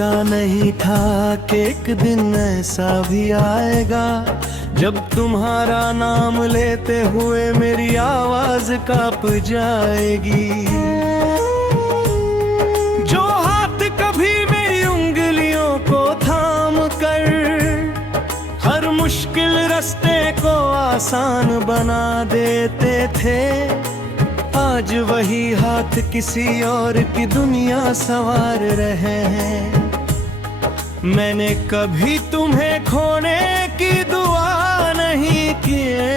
सोचा नहीं था कि एक दिन ऐसा भी आएगा जब तुम्हारा नाम लेते हुए मेरी आवाज कांप जाएगी। जो हाथ कभी मेरी उंगलियों को थाम कर हर मुश्किल रास्ते को आसान बना देते थे, आज वही हाथ किसी और की दुनिया संवार रहे हैं। मैंने कभी तुम्हें खोने की दुआ नहीं किए,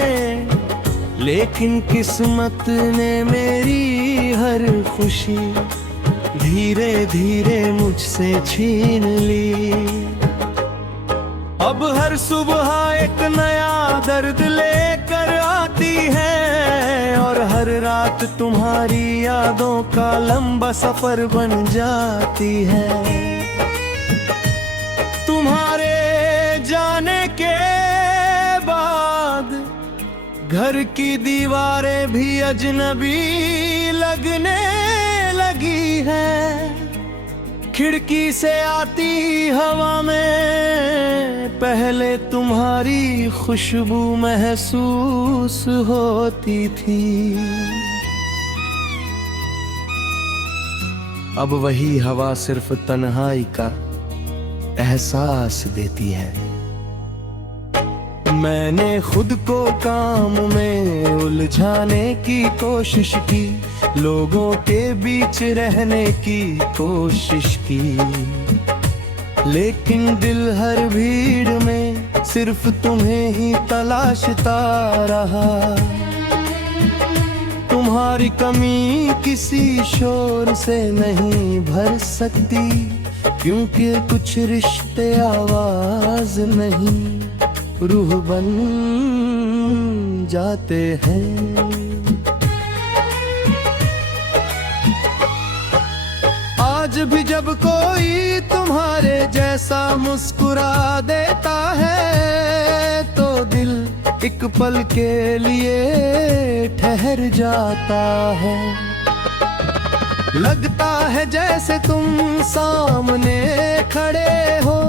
लेकिन किस्मत ने मेरी हर खुशी धीरे धीरे मुझसे छीन ली। अब हर सुबह एक नया दर्द लेकर आती है और हर रात तुम्हारी यादों का लंबा सफर बन जाती है। तुम्हारे जाने के बाद घर की दीवारें भी अजनबी लगने लगी है। खिड़की से आती हवा में पहले तुम्हारी खुशबू महसूस होती थी, अब वही हवा सिर्फ तन्हाई का एहसास देती है। मैंने खुद को काम में उलझाने की कोशिश की, लोगों के बीच रहने की कोशिश की, लेकिन दिल हर भीड़ में सिर्फ तुम्हें ही तलाशता रहा। तुम्हारी कमी किसी शोर से नहीं भर सकती, क्योंकि कुछ रिश्ते आवाज नहीं रूह बन जाते हैं। आज भी जब कोई तुम्हारे जैसा मुस्कुरा देता है तो दिल एक पल के लिए ठहर जाता है। लगता है जैसे तुम सामने खड़े हो,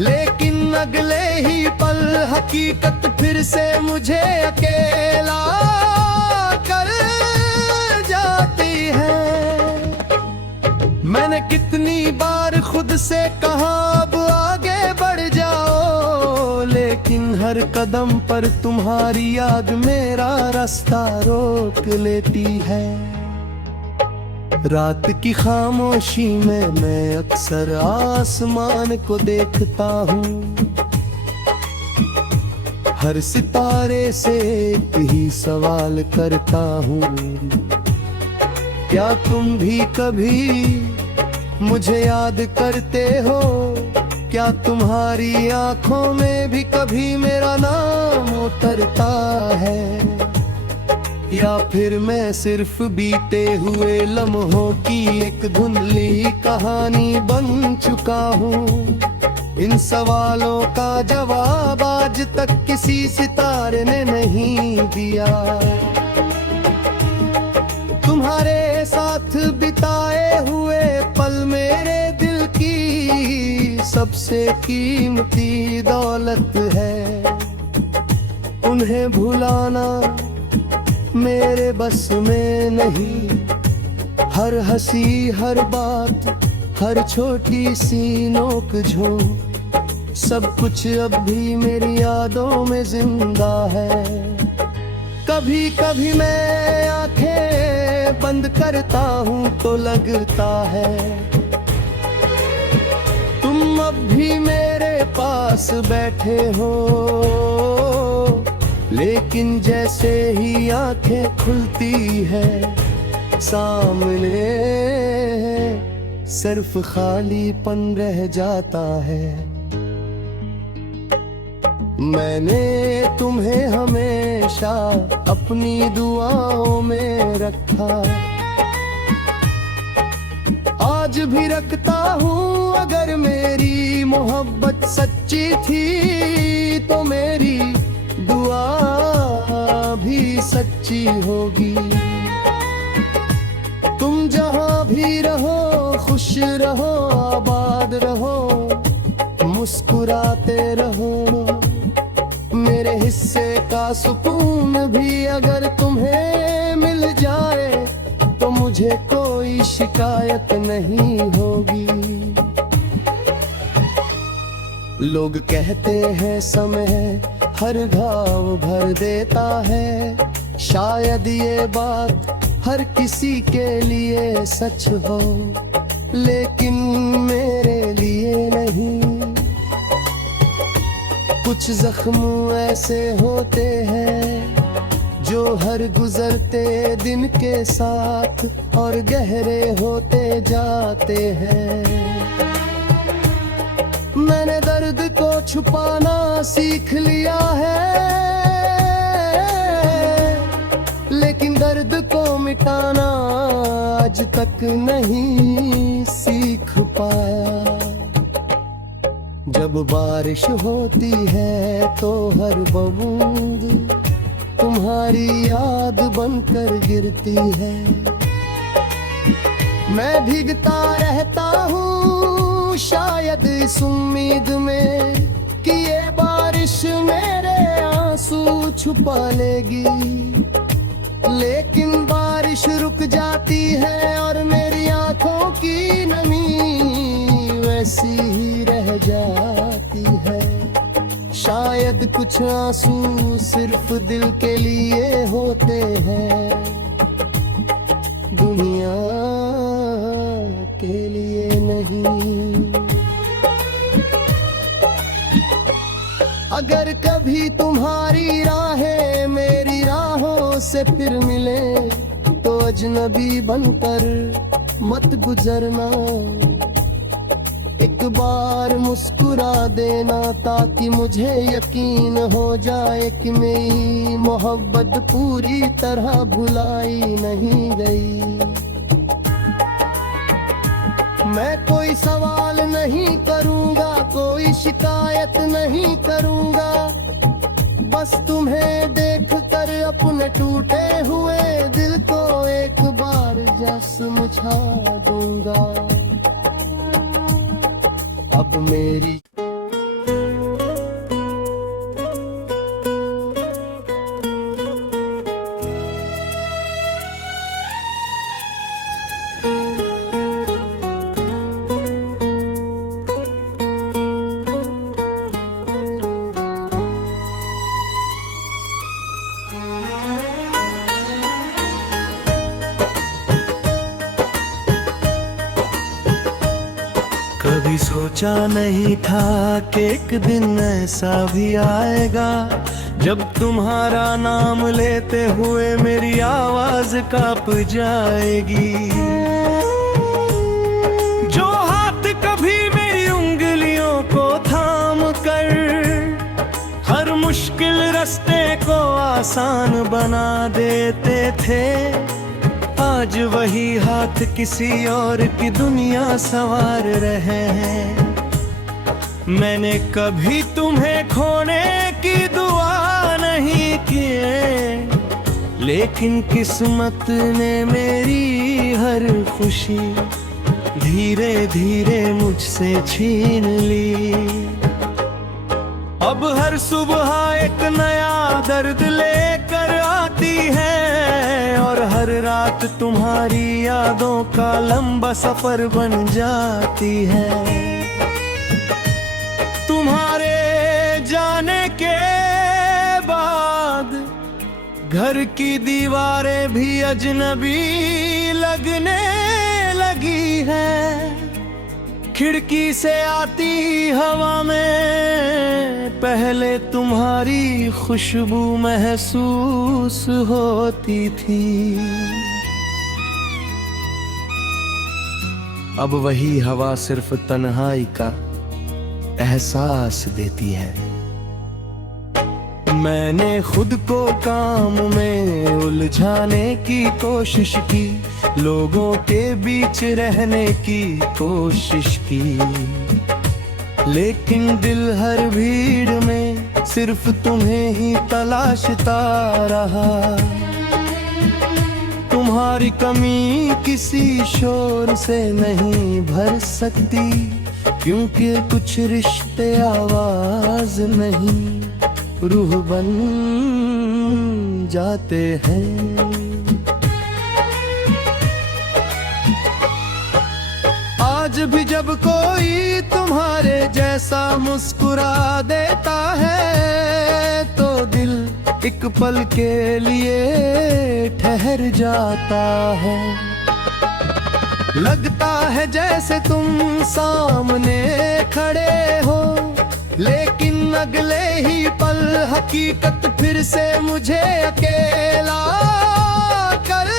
लेकिन अगले ही पल हकीकत फिर से मुझे अकेला कर जाती है। मैंने कितनी बार खुद से कहा अब आगे बढ़ जाओ, लेकिन हर कदम पर तुम्हारी याद मेरा रास्ता रोक लेती है। रात की खामोशी में मैं अक्सर आसमान को देखता हूँ, हर सितारे से एक ही सवाल करता हूँ, क्या तुम भी कभी मुझे याद करते हो? क्या तुम्हारी आंखों में भी कभी मेरा नाम उतरता है? या फिर मैं सिर्फ बीते हुए लम्हों की एक धुंधली कहानी बन चुका हूँ? इन सवालों का जवाब आज तक किसी सितारे ने नहीं दिया। तुम्हारे साथ बिताए हुए पल मेरे दिल की सबसे कीमती दौलत है। उन्हें भुलाना मेरे बस में नहीं। हर हंसी, हर बात, हर छोटी सी नोक झोंक, सब कुछ अब भी मेरी यादों में जिंदा है। कभी कभी मैं आंखें बंद करता हूँ तो लगता है तुम अब भी मेरे पास बैठे हो, लेकिन जैसे ही आंखें खुलती है सामने सिर्फ खालीपन रह जाता है। मैंने तुम्हें हमेशा अपनी दुआओं में रखा, आज भी रखता हूँ। अगर मेरी मोहब्बत सच्ची थी तो मेरी दुआ भी सच्ची होगी। तुम जहां भी रहो खुश रहो, आबाद रहो, मुस्कुराते रहो। मेरे हिस्से का सुकून भी अगर तुम्हें मिल जाए तो मुझे कोई शिकायत नहीं होगी। लोग कहते हैं समय हर घाव भर देता है, शायद ये बात हर किसी के लिए सच हो, लेकिन मेरे लिए नहीं। कुछ जख्म ऐसे होते हैं जो हर गुजरते दिन के साथ और गहरे होते जाते हैं। मैंने दर्द को छुपाना सीख लिया है, लेकिन दर्द को मिटाना आज तक नहीं सीख पाया। जब बारिश होती है तो हर बूंद तुम्हारी याद बनकर गिरती है। मैं भीगता रहता हूँ शायद इस उम्मीद में कि ये बारिश मेरे आंसू छुपा लेगी, लेकिन बारिश रुक जाती है और मेरी आंखों की नमी वैसी ही रह जाती है। शायद कुछ आंसू सिर्फ दिल के लिए होते हैं, दुनिया के लिए नहीं। अगर कभी तुम्हारी राहें मेरी राहों से फिर मिले तो अजनबी बनकर मत गुजरना। एक बार मुस्कुरा देना ताकि मुझे यकीन हो जाए कि मेरी मोहब्बत पूरी तरह भुलाई नहीं गई। मैं कोई सवाल नहीं करूंगा, कोई शिकायत नहीं करूंगा, बस तुम्हें देखकर अपने टूटे हुए दिल को एक बार जस मुझा दूंगा। अब मेरी कभी सोचा नहीं था कि एक दिन ऐसा भी आएगा जब तुम्हारा नाम लेते हुए मेरी आवाज कांप जाएगी। जो हाथ कभी मेरी उंगलियों को थाम कर हर मुश्किल रास्ते को आसान बना देते थे, आज वही हाथ किसी और की दुनिया संवार रहे हैं। मैंने कभी तुम्हें खोने की दुआ नहीं की, लेकिन किस्मत ने मेरी हर खुशी धीरे धीरे मुझसे छीन ली। अब हर सुबह एक नया दर्द लेकर आती है और हर रात तुम्हारी यादों का लंबा सफर बन जाती है। तुम्हारे जाने के बाद घर की दीवारें भी अजनबी लगने लगी है। खिड़की से आती हवा में पहले तुम्हारी खुशबू महसूस होती थी, अब वही हवा सिर्फ तन्हाई का एहसास देती है। मैंने खुद को काम में उलझाने की कोशिश की, लोगों के बीच रहने की कोशिश की, लेकिन दिल हर भीड़ में सिर्फ तुम्हें ही तलाशता रहा। तुम तुम्हारी कमी किसी शोर से नहीं भर सकती, क्योंकि कुछ रिश्ते आवाज नहीं रूह बन जाते हैं। आज भी जब कोई तुम्हारे जैसा मुस्कुरा देता है तो दिल एक पल के लिए ठहर जाता है। लगता है जैसे तुम सामने खड़े हो, लेकिन अगले ही पल हकीकत फिर से मुझे अकेला कर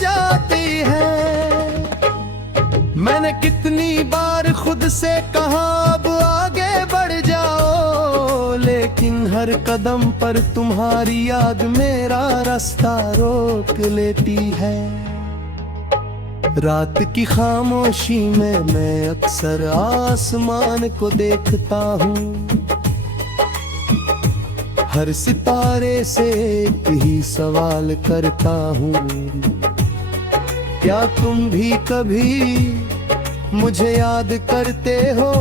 जाती है। मैंने कितनी बार खुद से कहा अब आगे बढ़ जाओ, लेकिन हर कदम पर तुम्हारी याद मेरा रास्ता रोक लेती है। रात की खामोशी में मैं अक्सर आसमान को देखता हूँ, हर सितारे से एक ही सवाल करता हूँ, क्या तुम भी कभी मुझे याद करते हो?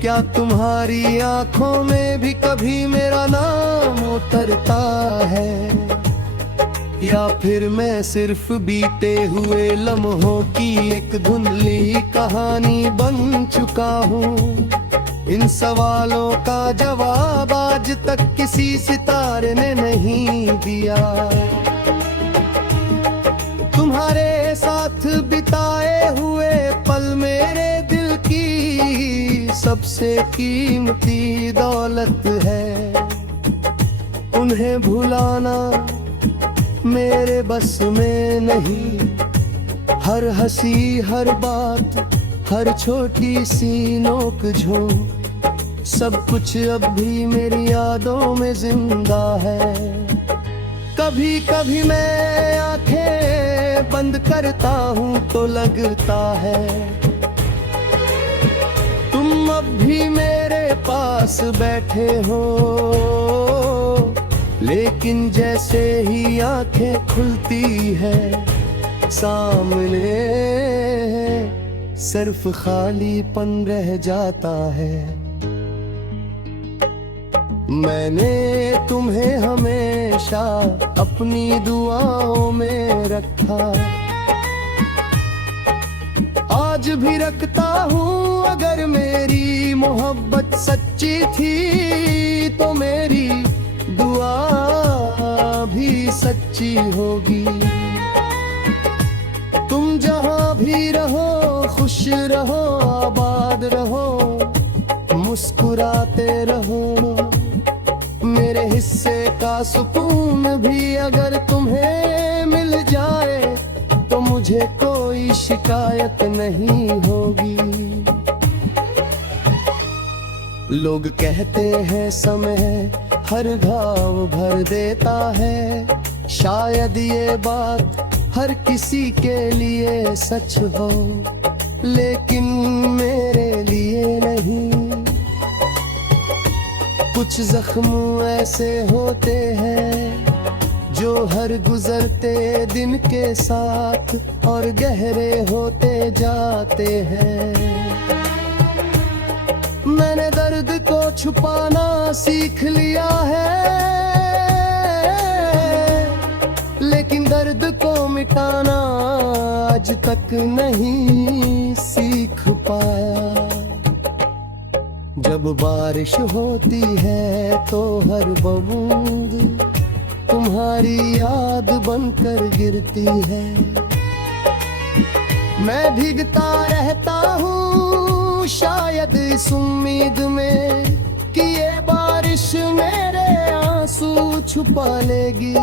क्या तुम्हारी आंखों में भी कभी मेरा नाम उतरता है? या फिर मैं सिर्फ बीते हुए लम्हों की एक धुंधली कहानी बन चुका हूँ? इन सवालों का जवाब आज तक किसी सितारे ने नहीं दिया। तुम्हारे साथ बिताए हुए पल मेरे दिल की सबसे कीमती दौलत है। उन्हें भुलाना मेरे बस में नहीं। हर हंसी, हर बात, हर छोटी सी नोक झोंक, सब कुछ अब भी मेरी यादों में जिंदा है। कभी कभी मैं आंखें बंद करता हूँ तो लगता है तुम अब भी मेरे पास बैठे हो, लेकिन जैसे ही आंखें खुलती है सामने सिर्फ खालीपन रह जाता है। मैंने तुम्हें हमेशा अपनी दुआओं में रखा, आज भी रखता हूँ। अगर मेरी मोहब्बत सच्ची थी तो मेरी दुआ भी सच्ची होगी। तुम जहाँ भी रहो खुश रहो, आबाद रहो, मुस्कुराते रहो। मेरे हिस्से का सुकून भी अगर तुम्हें मिल जाए तो मुझे कोई शिकायत नहीं होगी। लोग कहते हैं समय हर घाव भर देता है, शायद ये बात हर किसी के लिए सच हो, लेकिन मेरे लिए नहीं। कुछ जख्म ऐसे होते हैं जो हर गुजरते दिन के साथ और गहरे होते जाते हैं। मैंने दर्द को छुपाना सीख लिया है, लेकिन दर्द को मिटाना आज तक नहीं सीख पाया। जब बारिश होती है तो हर बूंद तुम्हारी याद बनकर गिरती है। मैं भीगता रहता हूँ शायद इस उम्मीद में कि ये बारिश मेरे आंसू छुपा लेगी,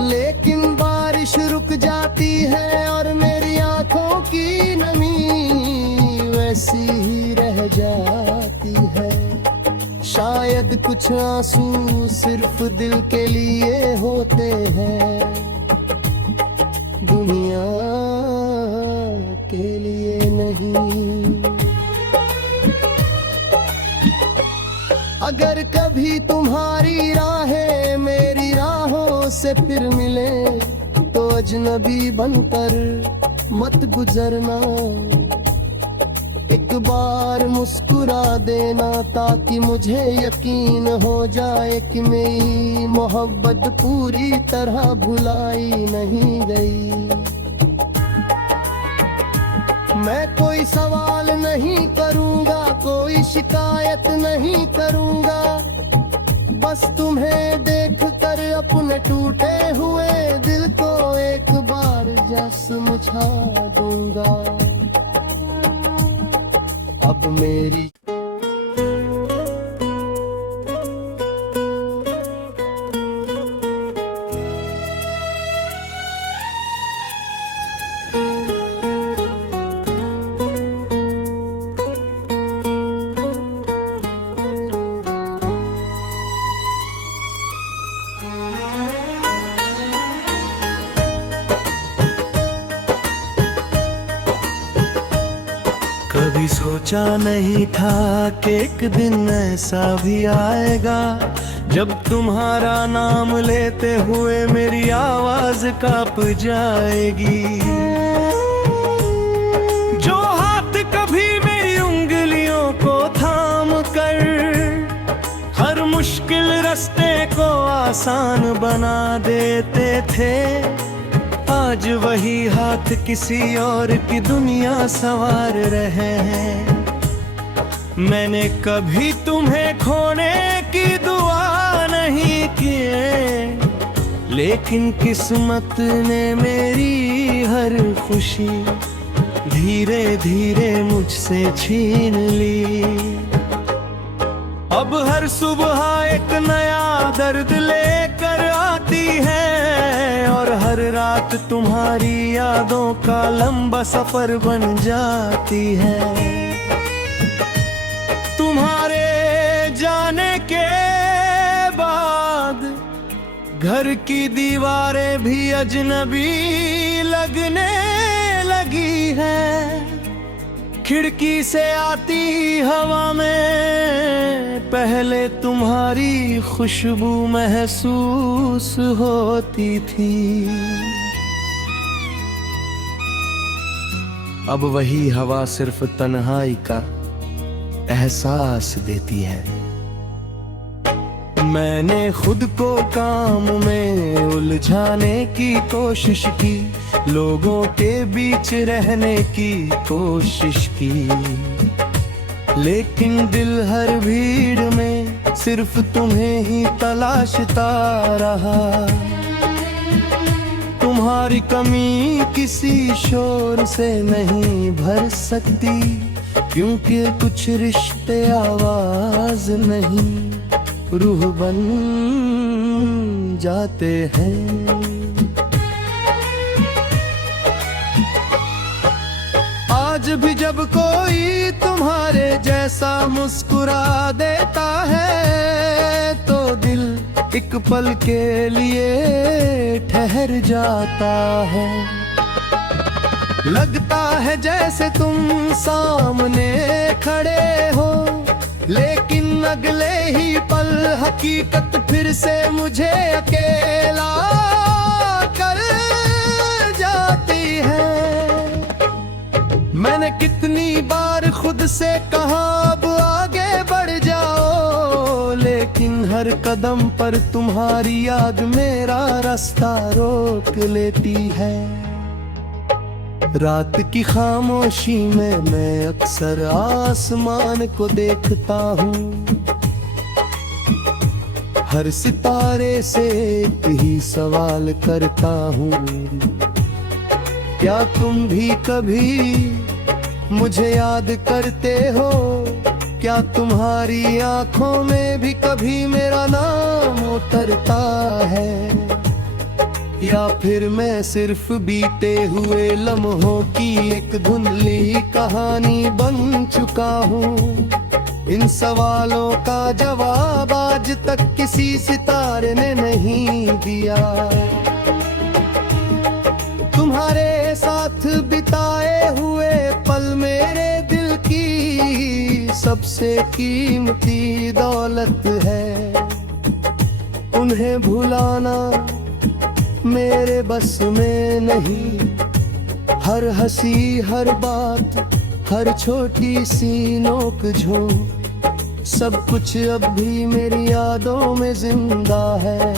लेकिन बारिश रुक जाती है और मेरी आंखों की नमी वैसी ही रह जाती है। शायद कुछ आंसू सिर्फ दिल के लिए होते हैं, दुनिया के लिए नहीं। अगर कभी तुम्हारी राहें मेरी राहों से फिर मिले अजनबी बनकर मत गुजरना। एक बार मुस्कुरा देना ताकि मुझे यकीन हो जाए कि मेरी मोहब्बत पूरी तरह भुलाई नहीं गई। मैं कोई सवाल नहीं करूंगा, कोई शिकायत नहीं करूंगा, बस तुम्हें देखकर अपने टूटे हुए दिल को एक बार जस मुझा दूंगा। अब मेरी कभी सोचा नहीं था कि एक दिन ऐसा भी आएगा जब तुम्हारा नाम लेते हुए मेरी आवाज कांप जाएगी। जो हाथ कभी मेरी उंगलियों को थाम कर हर मुश्किल रास्ते को आसान बना देते थे, आज वही हाथ किसी और की दुनिया संवार रहे हैं। मैंने कभी तुम्हें खोने की दुआ नहीं की, लेकिन किस्मत ने मेरी हर खुशी धीरे धीरे मुझसे छीन ली। अब हर सुबह एक नया दर्द लेकर आती है और हर रात तुम्हारी यादों का लंबा सफर बन जाती है। तुम्हारे जाने के बाद घर की दीवारें भी अजनबी लगने लगी है। खिड़की से आती हवा में पहले तुम्हारी खुशबू महसूस होती थी, अब वही हवा सिर्फ तन्हाई का एहसास देती है। मैंने खुद को काम में उलझाने की कोशिश की, लोगों के बीच रहने की कोशिश की, लेकिन दिल हर भीड़ में सिर्फ तुम्हें ही तलाशता रहा। तुम्हारी कमी किसी शोर से नहीं भर सकती, क्योंकि कुछ रिश्ते आवाज नहीं रूह बन जाते हैं। आज भी जब कोई तुम्हारे जैसा मुस्कुरा देता है तो दिल एक पल के लिए ठहर जाता है। लगता है जैसे तुम सामने खड़े हो, लेकिन अगले ही पल हकीकत फिर से मुझे अकेला कर जाती है। मैंने कितनी बार खुद से कहा अब आगे बढ़ जाओ, लेकिन हर कदम पर तुम्हारी याद मेरा रास्ता रोक लेती है। रात की खामोशी में मैं अक्सर आसमान को देखता हूँ, हर सितारे से एक ही सवाल करता हूँ, क्या तुम भी कभी मुझे याद करते हो? क्या तुम्हारी आंखों में भी कभी मेरा नाम उतरता है? या फिर मैं सिर्फ बीते हुए लम्हों की एक धुंधली कहानी बन चुका हूँ? इन सवालों का जवाब आज तक किसी सितारे ने नहीं दिया। तुम्हारे साथ बिताए हुए पल मेरे दिल की सबसे कीमती दौलत है। उन्हें भुलाना मेरे बस में नहीं। हर हंसी, हर बात, हर छोटी सी नोक झोंक, सब कुछ अब भी मेरी यादों में जिंदा है।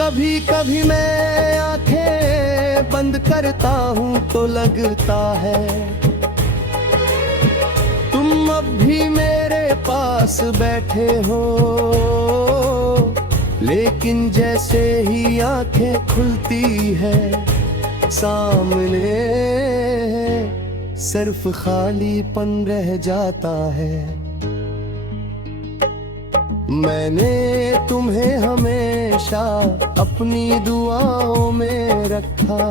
कभी कभी मैं आंखें बंद करता हूँ तो लगता है तुम अब भी मेरे पास बैठे हो। लेकिन जैसे ही आंखें खुलती है सामने सिर्फ खालीपन रह जाता है। मैंने तुम्हें हमेशा अपनी दुआओं में रखा,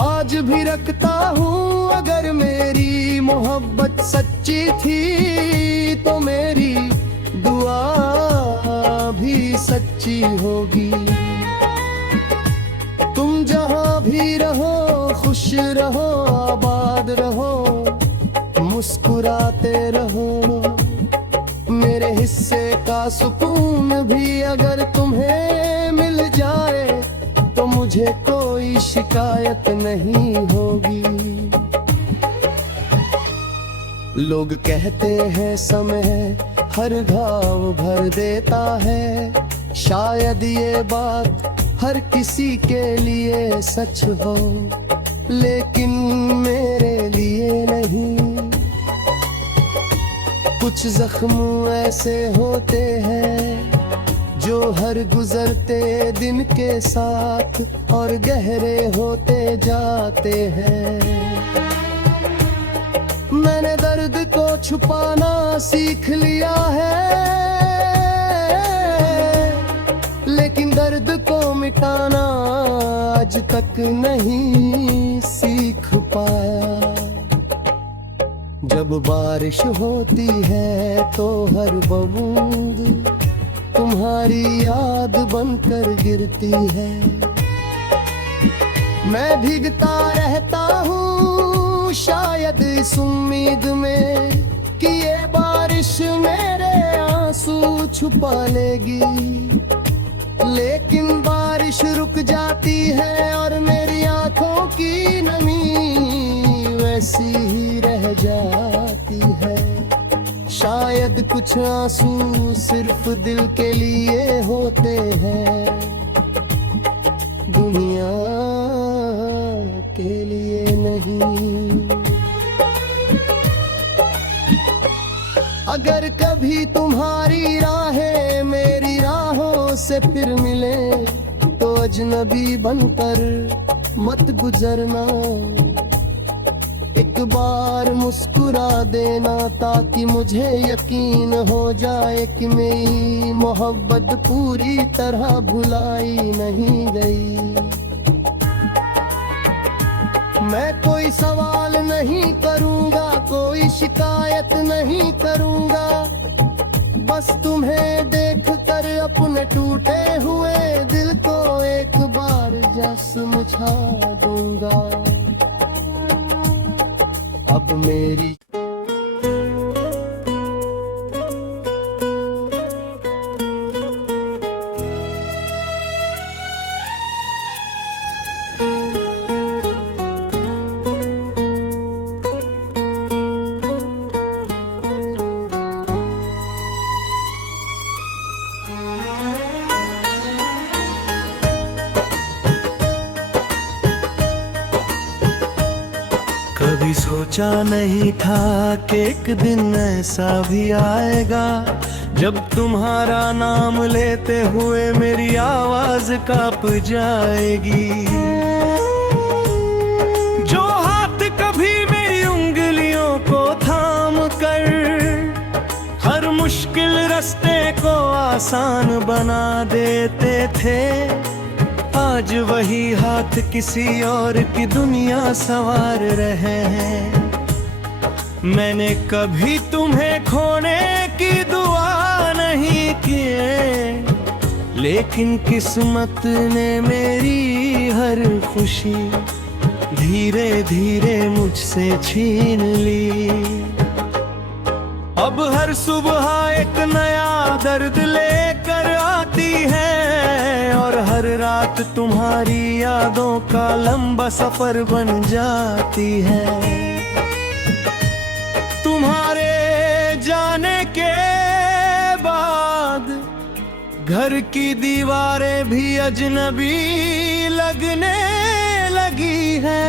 आज भी रखता हूँ। अगर मेरी मोहब्बत सच्ची थी तो मेरी दुआ भी सच्ची होगी। तुम जहाँ भी रहो खुश रहो, आबाद रहो, मुस्कुराते रहो। मेरे हिस्से का सुकून भी अगर तुम्हें मिल जाए तो मुझे कोई शिकायत नहीं होगी। लोग कहते हैं समय हर घाव भर देता है, शायद ये बात हर किसी के लिए सच हो, लेकिन मेरे लिए नहीं। कुछ जख्म ऐसे होते हैं जो हर गुजरते दिन के साथ और गहरे होते जाते हैं। मैंने दर्द को छुपाना सीख लिया है, लेकिन दर्द को मिटाना आज तक नहीं सीख पाया। जब बारिश होती है तो हर बूंद तुम्हारी याद बनकर गिरती है। मैं भीगता रहता हूँ शायद इस उम्मीद में कि ये बारिश मेरे आंसू छुपा लेगी, लेकिन बारिश रुक जाती है और मेरी आंखों की नमी वैसी ही रह जाती है। शायद कुछ आंसू सिर्फ दिल के लिए होते हैं, दुनिया के लिए नहीं। अगर कभी तुम्हारी राहें मेरी राहों से फिर मिले तो अजनबी बनकर मत गुजरना। एक बार मुस्कुरा देना ताकि मुझे यकीन हो जाए कि मेरी मोहब्बत पूरी तरह भुलाई नहीं गई। मैं कोई सवाल नहीं करूंगा, कोई शिकायत नहीं करूंगा, बस तुम्हें देखकर अपने टूटे हुए दिल को एक बार जस मुझा दूंगा। अब मेरी कभी सोचा नहीं था कि एक दिन ऐसा भी आएगा जब तुम्हारा नाम लेते हुए मेरी आवाज कांप जाएगी। जो हाथ कभी मेरी उंगलियों को थाम कर हर मुश्किल रास्ते को आसान बना देते थे, आज वही हाथ किसी और की दुनिया संवार रहे हैं। मैंने कभी तुम्हें खोने की दुआ नहीं की, लेकिन किस्मत ने मेरी हर खुशी धीरे धीरे मुझसे छीन ली। अब हर सुबह एक नया दर्द लेकर आती है, रात तुम्हारी यादों का लंबा सफर बन जाती है। तुम्हारे जाने के बाद घर की दीवारें भी अजनबी लगने लगी है।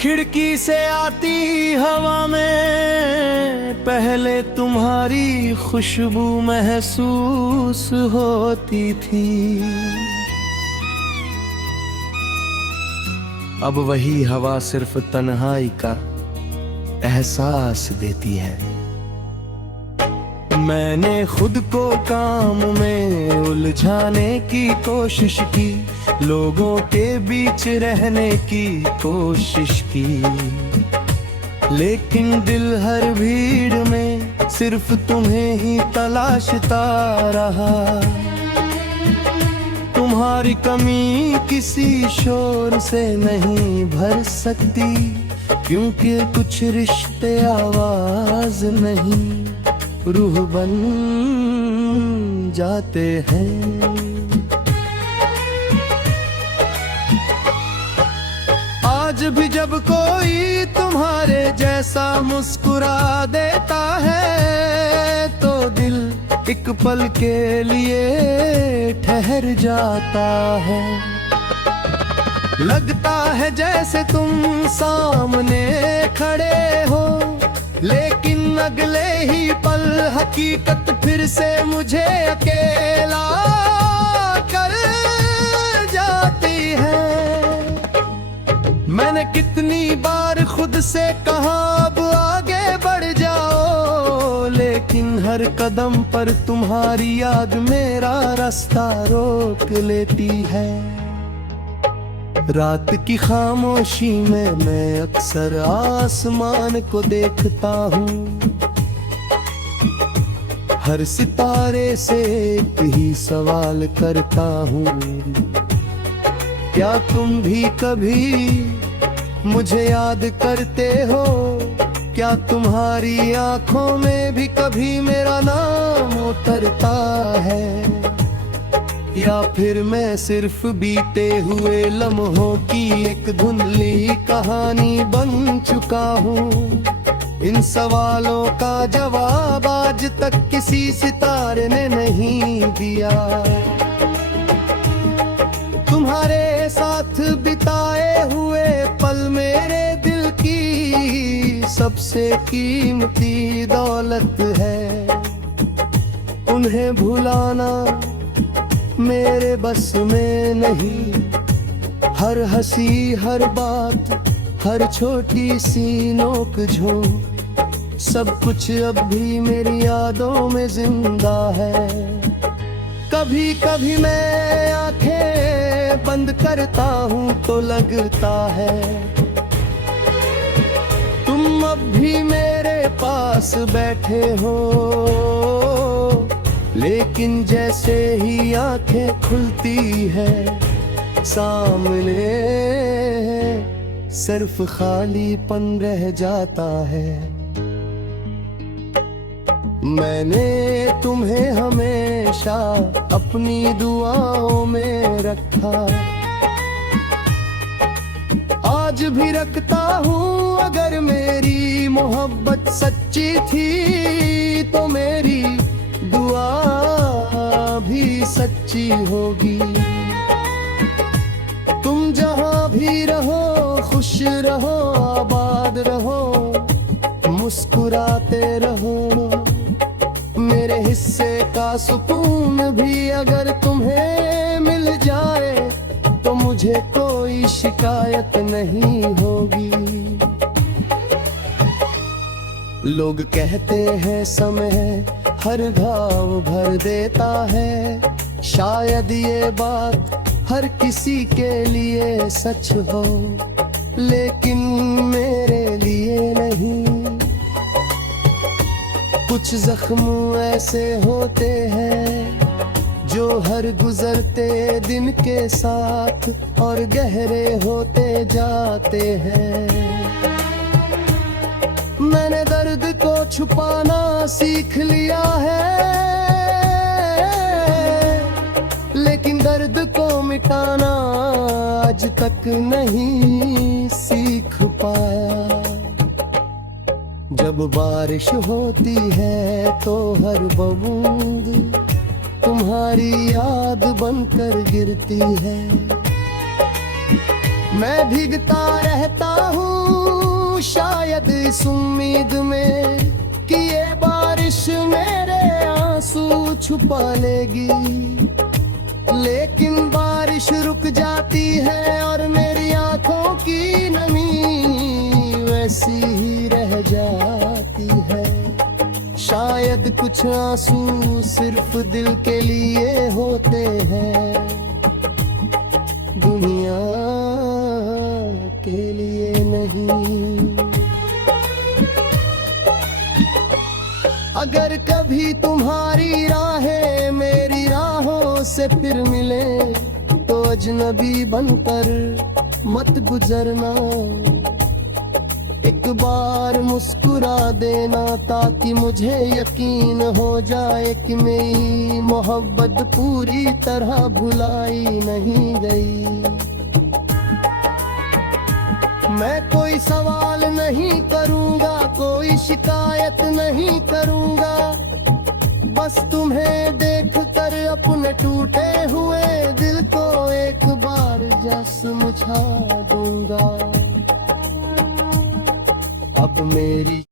खिड़की से आती हवा में पहले तुम्हारी खुशबू महसूस होती थी। अब वही हवा सिर्फ तन्हाई का एहसास देती है। मैंने खुद को काम में उलझाने की कोशिश की, लोगों के बीच रहने की कोशिश की, लेकिन दिल हर भीड़ में सिर्फ तुम्हें ही तलाशता रहा। तुम्हारी कमी किसी शोर से नहीं भर सकती, क्योंकि कुछ रिश्ते आवाज नहीं रूह बन जाते हैं। आज भी जब कोई तुम्हारे जैसा मुस्कुरा देता है तो दिल एक पल के लिए ठहर जाता है। लगता है जैसे तुम सामने खड़े हो, लेकिन अगले ही पल हकीकत फिर से मुझे अकेला कर जाती है। मैंने कितनी बार खुद से कहा अब आगे बढ़ जाओ, लेकिन हर कदम पर तुम्हारी याद मेरा रास्ता रोक लेती है। रात की खामोशी में मैं अक्सर आसमान को देखता हूँ, हर सितारे से एक ही सवाल करता हूँ, क्या तुम भी कभी मुझे याद करते हो? क्या तुम्हारी आंखों में भी कभी मेरा नाम उतरता है? या फिर मैं सिर्फ बीते हुए लम्हों की एक धुंधली कहानी बन चुका हूँ? इन सवालों का जवाब आज तक किसी सितारे ने नहीं दिया। तुम्हारे साथ बिताए हुए पल मेरे दिल की सबसे कीमती दौलत है। उन्हें भुलाना मेरे बस में नहीं। हर हंसी, हर बात, हर छोटी सी नोक झोंक, सब कुछ अब भी मेरी यादों में जिंदा है। कभी कभी मैं आंखें बंद करता हूँ तो लगता है तुम अब भी मेरे पास बैठे हो, लेकिन जैसे ही आंखें खुलती है सामने सिर्फ खालीपन रह जाता है। मैंने तुम्हें हमेशा अपनी दुआओं में रखा, आज भी रखता हूँ। अगर मेरी मोहब्बत सच्ची थी तो मेरी दुआ भी सच्ची होगी। तुम जहाँ भी रहो खुश रहो, आबाद रहो, मुस्कुराते रहो। मेरे हिस्से का सुकून भी अगर तुम्हें मिल जाए तो मुझे कोई शिकायत नहीं होगी। लोग कहते हैं समय हर घाव भर देता है, शायद ये बात हर किसी के लिए सच हो, लेकिन मेरे लिए नहीं। कुछ जख्म ऐसे होते हैं जो हर गुजरते दिन के साथ और गहरे होते जाते हैं। मैंने दर्द को छुपाना सीख लिया है, लेकिन दर्द को मिटाना आज तक नहीं सीख पाया। जब बारिश होती है तो हर बूंद तुम्हारी याद बनकर गिरती है। मैं भीगता रहता हूँ शायद इस उम्मीद में कि ये बारिश मेरे आंसू छुपा लेगी, लेकिन बारिश रुक जाती है और मेरी आंखों की नमी वैसी ही रह जाती है। शायद कुछ आंसू सिर्फ दिल के लिए होते हैं, दुनिया के लिए नहीं। अगर कभी तुम्हारी राहें मेरी राहों से फिर मिले तो अजनबी बनकर मत गुजरना। एक बार मुस्कुरा देना ताकि मुझे यकीन हो जाए कि मेरी मोहब्बत पूरी तरह भुलाई नहीं गई। मैं कोई सवाल नहीं करूंगा, कोई शिकायत नहीं करूंगा, बस तुम्हें देखकर अपने टूटे हुए दिल को एक बार जस मुझा दूंगा। अब मेरी